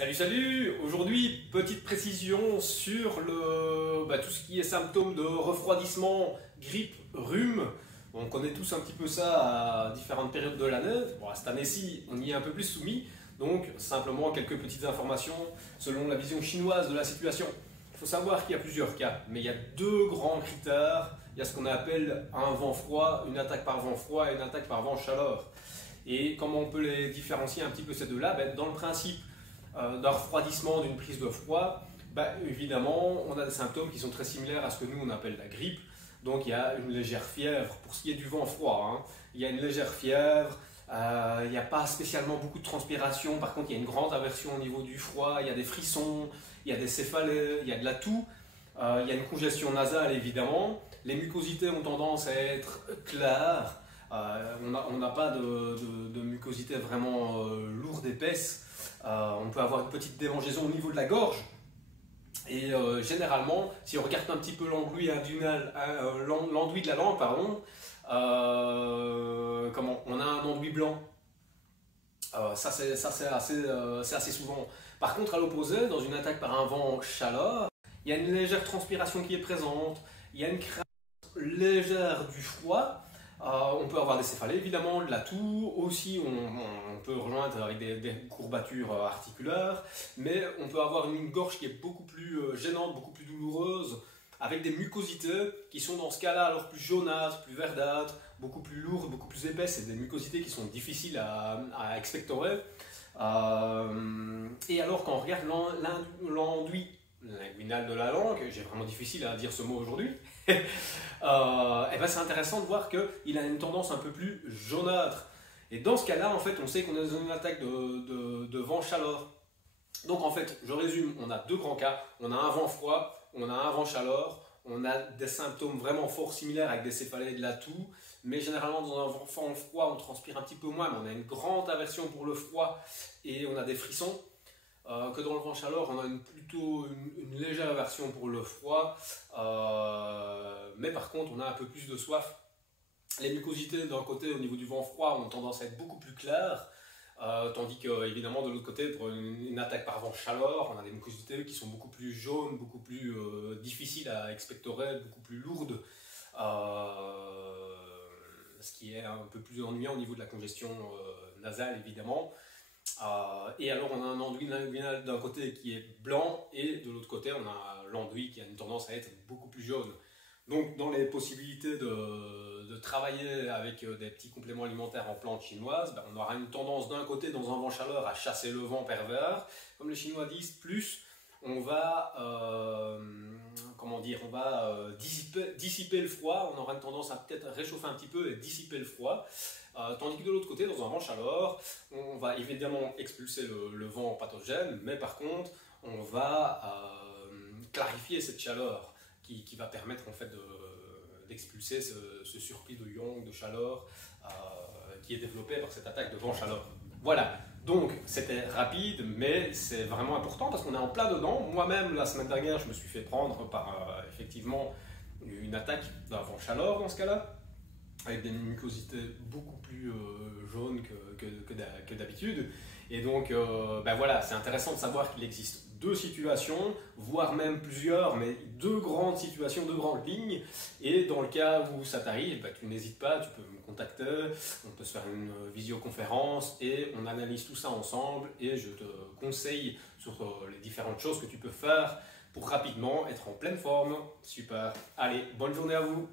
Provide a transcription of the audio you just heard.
Salut, salut! Aujourd'hui, petite précision sur tout ce qui est symptômes de refroidissement, grippe, rhume. On connaît tous un petit peu ça à différentes périodes de l'année. Bon, cette année-ci, on y est un peu plus soumis. Donc, simplement quelques petites informations selon la vision chinoise de la situation. Il faut savoir qu'il y a plusieurs cas, mais il y a deux grands critères. Il y a ce qu'on appelle un vent froid, une attaque par vent froid et une attaque par vent chaleur. Et comment on peut les différencier un petit peu ces deux-là? Dans le principe d'un refroidissement, d'une prise de froid, évidemment, on a des symptômes qui sont très similaires à ce que nous on appelle la grippe. Donc il y a une légère fièvre, pour ce qui est du vent froid, hein. Il y a une légère fièvre, il n'y a pas spécialement beaucoup de transpiration, par contre il y a une grande aversion au niveau du froid, il y a des frissons, il y a des céphalées, il y a de la toux, il y a une congestion nasale évidemment, les mucosités ont tendance à être claires, on n'a pas de mucosité vraiment lourde, épaisse. On peut avoir une petite démangeaison au niveau de la gorge. Et généralement, si on regarde un petit peu l'enduit de la langue, pardon, on a un enduit blanc. Ça c'est assez souvent. Par contre, à l'opposé, dans une attaque par un vent chaleur, il y a une légère transpiration qui est présente, il y a une crainte légère du froid. On peut avoir des céphalées évidemment, de la toux, aussi on peut rejoindre avec des courbatures articulaires, mais on peut avoir une gorge qui est beaucoup plus gênante, beaucoup plus douloureuse, avec des mucosités qui sont dans ce cas-là alors plus jaunâtres, plus verdâtres, beaucoup plus lourdes, beaucoup plus épaisses, c'est des mucosités qui sont difficiles à expectorer. Et alors quand on regarde l'enduit linguinal de la langue, j'ai vraiment difficile à dire ce mot aujourd'hui, c'est intéressant de voir qu'il a une tendance un peu plus jaunâtre. Et dans ce cas-là, en fait, on sait qu'on est dans une attaque de vent chaleur. Donc en fait, je résume, on a deux grands cas. On a un vent froid, on a un vent chaleur, on a des symptômes vraiment forts similaires avec des céphalées et de la toux. Mais généralement, dans un vent froid, on transpire un petit peu moins, mais on a une grande aversion pour le froid et on a des frissons. Que dans le vent chaleur, on a plutôt une légère aversion pour le froid, mais par contre, on a un peu plus de soif. Les mucosités d'un côté, au niveau du vent froid, ont tendance à être beaucoup plus claires, tandis que, évidemment, de l'autre côté, pour une attaque par vent chaleur, on a des mucosités qui sont beaucoup plus jaunes, beaucoup plus difficiles à expectorer, beaucoup plus lourdes, ce qui est un peu plus ennuyant au niveau de la congestion nasale, évidemment. Et alors on a un enduit linguinal d'un côté qui est blanc et de l'autre côté on a l'enduit qui a une tendance à être beaucoup plus jaune. Donc dans les possibilités de travailler avec des petits compléments alimentaires en plantes chinoises, on aura une tendance d'un côté dans un vent chaleur à chasser le vent pervers, comme les Chinois disent, plus on va, dissiper le froid, on aura une tendance à peut-être réchauffer un petit peu et dissiper le froid. Tandis que de l'autre côté, dans un vent chaleur, on va évidemment expulser le vent pathogène, mais par contre, on va clarifier cette chaleur qui va permettre en fait d'expulser ce surplus de yang, de chaleur qui est développé par cette attaque de vent-chaleur. Voilà, donc c'était rapide, mais c'est vraiment important parce qu'on est en plein dedans. Moi-même, la semaine dernière, je me suis fait prendre par effectivement une attaque d'un vent-chaleur dans ce cas-là, avec des mucosités beaucoup plus jaunes que d'habitude. Et donc, voilà, c'est intéressant de savoir qu'il existe deux situations, voire même plusieurs, mais deux grandes situations, deux grandes lignes. Et dans le cas où ça t'arrive, tu n'hésites pas, tu peux me contacter, on peut se faire une visioconférence et on analyse tout ça ensemble et je te conseille sur les différentes choses que tu peux faire pour rapidement être en pleine forme. Super. Allez, bonne journée à vous.